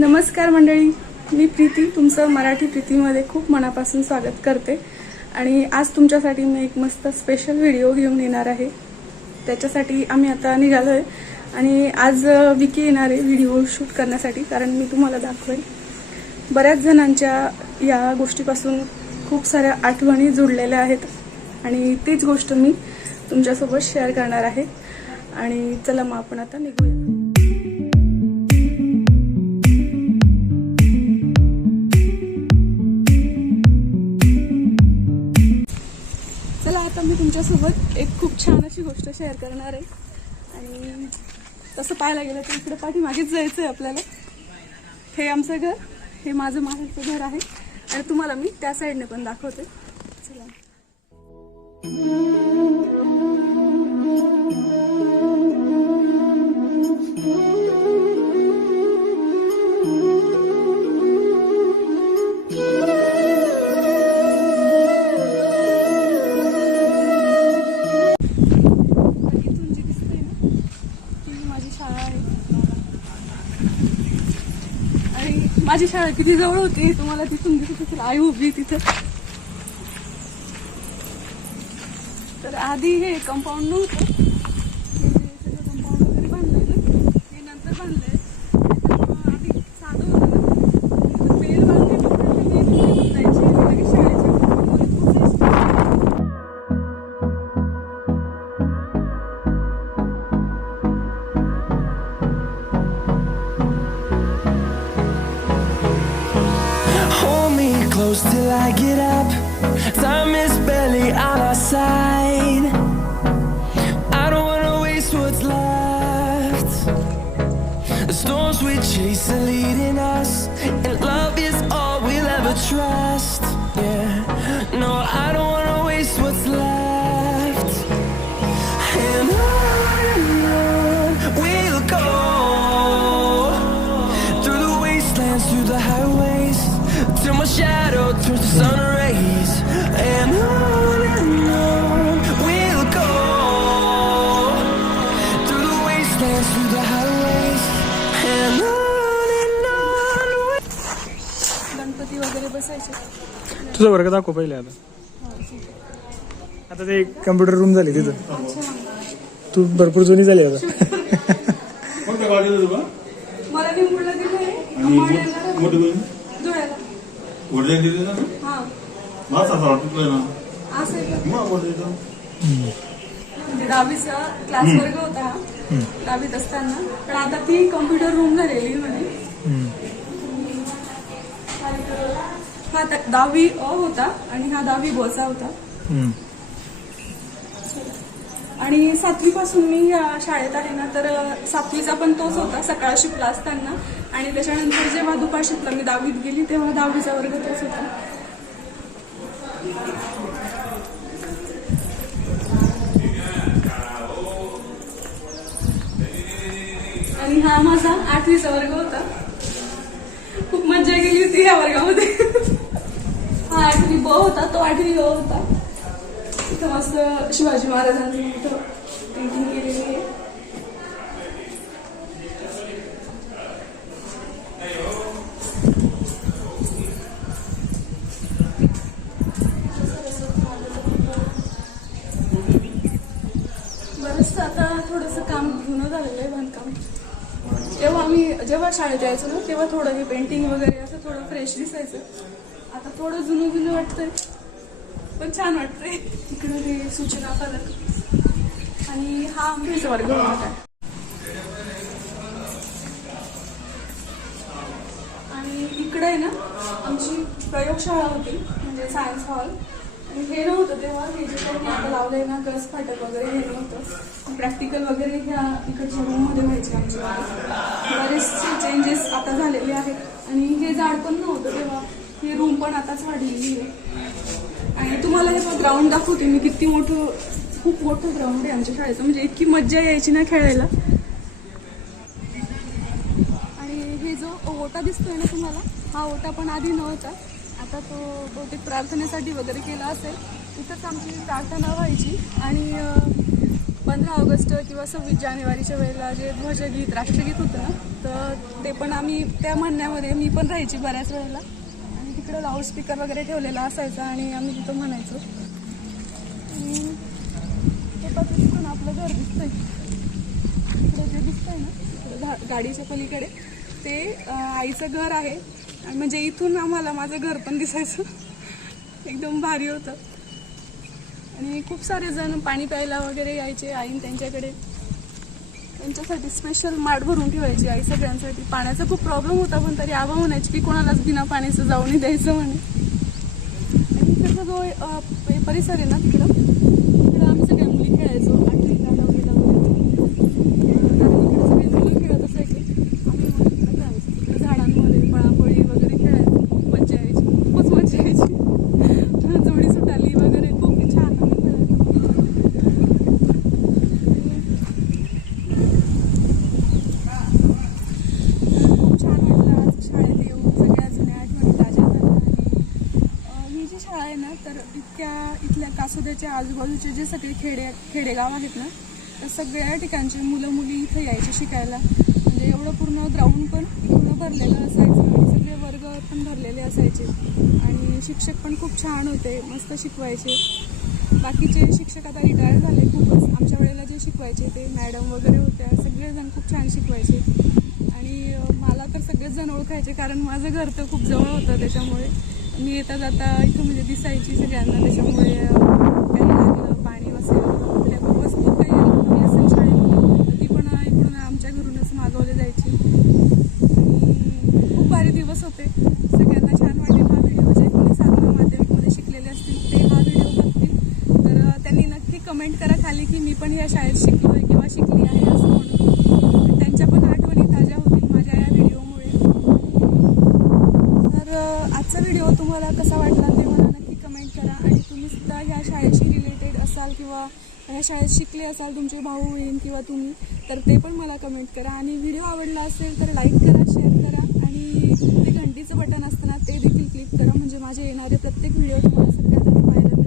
नमस्कार मंडळी, मी प्रीती तुमचं मराठी प्रीतीमध्ये खूप मनापासून स्वागत करते। आणि आज तुमच्यासाठी मी एक मस्त स्पेशल व्हिडिओ घेऊन येणार आहे। त्याच्यासाठी आम्ही आता निघालोय आणि आज विकी येणार आहे व्हिडिओ शूट करण्यासाठी, कारण मी तुम्हाला दाखवेल बऱ्याच जणांच्या या गोष्टीपासून खूप साऱ्या आठवणी जुळलेल्या आहेत आणि तीच गोष्ट मी तुमच्यासोबत शेअर करणार आहे। आणि चला मग आपण आता निघूया। आता मी तुमच्यासोबत एक खूप छान अशी गोष्ट शेअर करणार आहे। आणि तसं पाहायला गेलं तर इकडे पाठीमागेच जायचं आहे आपल्याला। हे आमचं घर, हे माझं माहेरचं घर आहे आणि तुम्हाला मी त्या साईडने पण दाखवते। चला माझी शाळा किती जवळ होती तुम्हाला तिथून दिसत असेल, आई उभी तिथे। तर आधी हे कंपाऊंड नव्हतं, सगळं कंपाऊंड वगैरे बांधलंय ना, हे नंतर बांधलंय। आधी साधं होतं ना, बेल बांधली close till I get up. Time is barely on our side. I don't wanna waste what's left. The storms we chase are leading us, and love is all we'll ever trust. Yeah, no, I don't wanna waste what's left. And on we'll go, through the wastelands, through the highways, till my shadow turns to sun rays. And on we'll go, through the wastelands, through the highways. And on Ganpati वगैरे बसायचे। तुझा वर्ग दाखव पहिले। आता ते computer room झाली तिथं, तू भरपूर जुनी झाली आता। मला निवडलं गेलंय धुळ्याला। वडले दिले ना, हां मला असं वाटलं ना, असं आहे का? मग वडले म्हणजे 10वीचा क्लास वर्ग होता हा, 10वीत असताना। पण आता ती कम्प्युटर रूम झालेली म्हणे। हा 10वी अ होता आणि हा 10वी ब चा होता। आणि 7वी पासून मी या शाळेत आहे ना, तर 7वीचा पण तोच होता सकाळ शिकला असताना। आणि त्याच्यानंतर जेव्हा दुपार शिकला मी 10वीत गेली तेव्हा 10वीचा वर्ग तोच होता। आणि हा माझा 8वीचा वर्ग होता। खूप मजा गेली होती या वर्गामध्ये। हा 8वी ब होता, तो 8वी अ होता। इथं मस्त शिवाजी महाराजांचं इथं पेंटिंग केलेली आहे। बरंच आता थोडंसं काम जुनं झालेलं आहे, बांधकाम। जेव्हा शाळेत यायचो ना तेव्हा थोडं हे पेंटिंग वगैरे असं थोडं फ्रेश दिसायचं। आता थोडं जुनं वाटतंय, पण छान वाटतंय। इकडे हे सूचना फलक आणि हा आमचा वर्ग होता। आणि इकडे ना आमची प्रयोगशाळा होती, म्हणजे सायन्स हॉल। आणि हे नव्हतं तेव्हा, हे जे काही आता लावलंय ना कस फाटक वगैरे हे नव्हतं। प्रॅक्टिकल वगैरे ह्या इकडच्या रूममध्ये व्हायचे आमचे। बरेचसे चेंजेस आता झालेले आहेत। आणि हे झाड पण नव्हतं तेव्हा, ही रूम पण आताच वाढलेली आहे। आणि तुम्हाला हे ग्राउंड दाखवते मी, किती मोठं, खूप मोठं ग्राउंड आहे आमच्या शाळेचं। म्हणजे इतकी मज्जा यायची ना खेळायला। आणि हे जो ओटा दिसतोय ना तुम्हाला, हा ओटा पण आधी नव्हता, आता तो बहुतेक प्रार्थनेसाठी वगैरे केला असेल। इथंच आमची प्रार्थना व्हायची। आणि 15 ऑगस्ट किंवा 26 जानेवारीच्या वेळेला जे ध्वजगीत राष्ट्रगीत होतं ना, तर ते पण आम्ही त्या म्हणण्यामध्ये मी पण राहायची बऱ्याच वेळेला आणि तिकडे लाऊडस्पीकर वगैरे ठेवलेला असायचा आणि आम्ही तिथं म्हणायचो. आणि ते तिथून आपलं घर दिसतंय, इकडे जे दिसतंय ना तिकडे गाडीच्या पलीकडे ते आईचं घर आहे. आणि म्हणजे इथून आम्हाला माझं घर पण दिसायचं, एकदम भारी होतं. आणि खूप सारे जण पाणी प्यायला वगैरे यायचे आईन त्यांच्याकडे, त्यांच्यासाठी स्पेशल माठ भरून ठेवायची आई सगळ्यांसाठी. पाण्याचा खूप प्रॉब्लेम होता पण तरी आबा म्हणायचे की कोणालाच बिना पाण्याचं जाऊ नाही द्यायचं म्हणे. आणि इकडचा जो परिसर आहे ना तिकडं आम्ही सगळ्या मुली खेळायचो. 8वीला 9वीला इकडे सगळे मुलं खेळत असायचे, आम्ही मग तिकडे जायचो. तिकडे झाडांमध्ये पळापळी वगैरे खेळायचो. खूप मजा यायची, खूपच मजा यायची. जोडी सुटाली वगैरे खूप छान आम्ही खेळायचो. खूप छान वाटलं आज शाळेत येऊन, सगळ्या जुन्या आठवणी ताज्या झाल्या. आणि ही जी शाळा आहे ना तर इथल्या कासोद्याच्या आजूबाजूचे जे सगळे खेडेगाव आहेत ना तर सगळ्या ठिकाणचे मुलं मुली इथं यायचे शिकायला. म्हणजे एवढं पूर्ण ग्राउंड पण पूर्ण भरलेलं असायचं आणि सगळे वर्ग पण भरलेले असायचे. आणि शिक्षक पण खूप छान होते, मस्त शिकवायचे. बाकीचे शिक्षक आता रिटायर झाले खूपच. आमच्या वेळेला जे शिकवायचे ते मॅडम वगैरे होत्या, सगळेजण खूप छान शिकवायचे. आणि मला तर सगळेच जण ओळखायचे कारण माझं घर तर खूप जवळ होतं, त्याच्यामुळे मी येता जाता इथं म्हणजे दिसायची सगळ्यांना. त्याच्यामुळे काही लागलं पाणी असेल वस्तू काही हवी असेल शाळेमध्ये ती पण इकडून आमच्या घरूनच मागवली जायची. आणि खूप भारी दिवस होते. सगळ्यांना छान वाटेल हा व्हिडिओ. जे कोणी साधना माध्यमिकमध्ये शिकलेले असतील ते हा व्हिडिओ बघतील तर त्यांनी नक्की कमेंट करा खाली की मी पण या शाळेत शिकलोय किंवा शिकली आहे असं म्हणून. त्यांच्या पण आठवणी ताज्या होतील माझ्या या व्हिडिओमुळे. तर आजचा व्हिडिओ तुम्हाला कसा वाटला ते मला नक्की कमेंट करा. आणि तुम्ही सुद्धा ह्या शाळेशी रिलेटेड असाल किंवा ह्या शाळेत शिकले असाल, तुमचे भाऊ बहीण किंवा तुम्ही, तर ते पण मला कमेंट करा. आणि व्हिडिओ आवडला असेल तर लाईक करा, शेअर करा आणि ते घंटीचं बटन असतं ना ते देखील क्लिक करा म्हणजे माझे येणारे प्रत्येक व्हिडिओ तुम्हाला सगळ्यात आधी पाहायला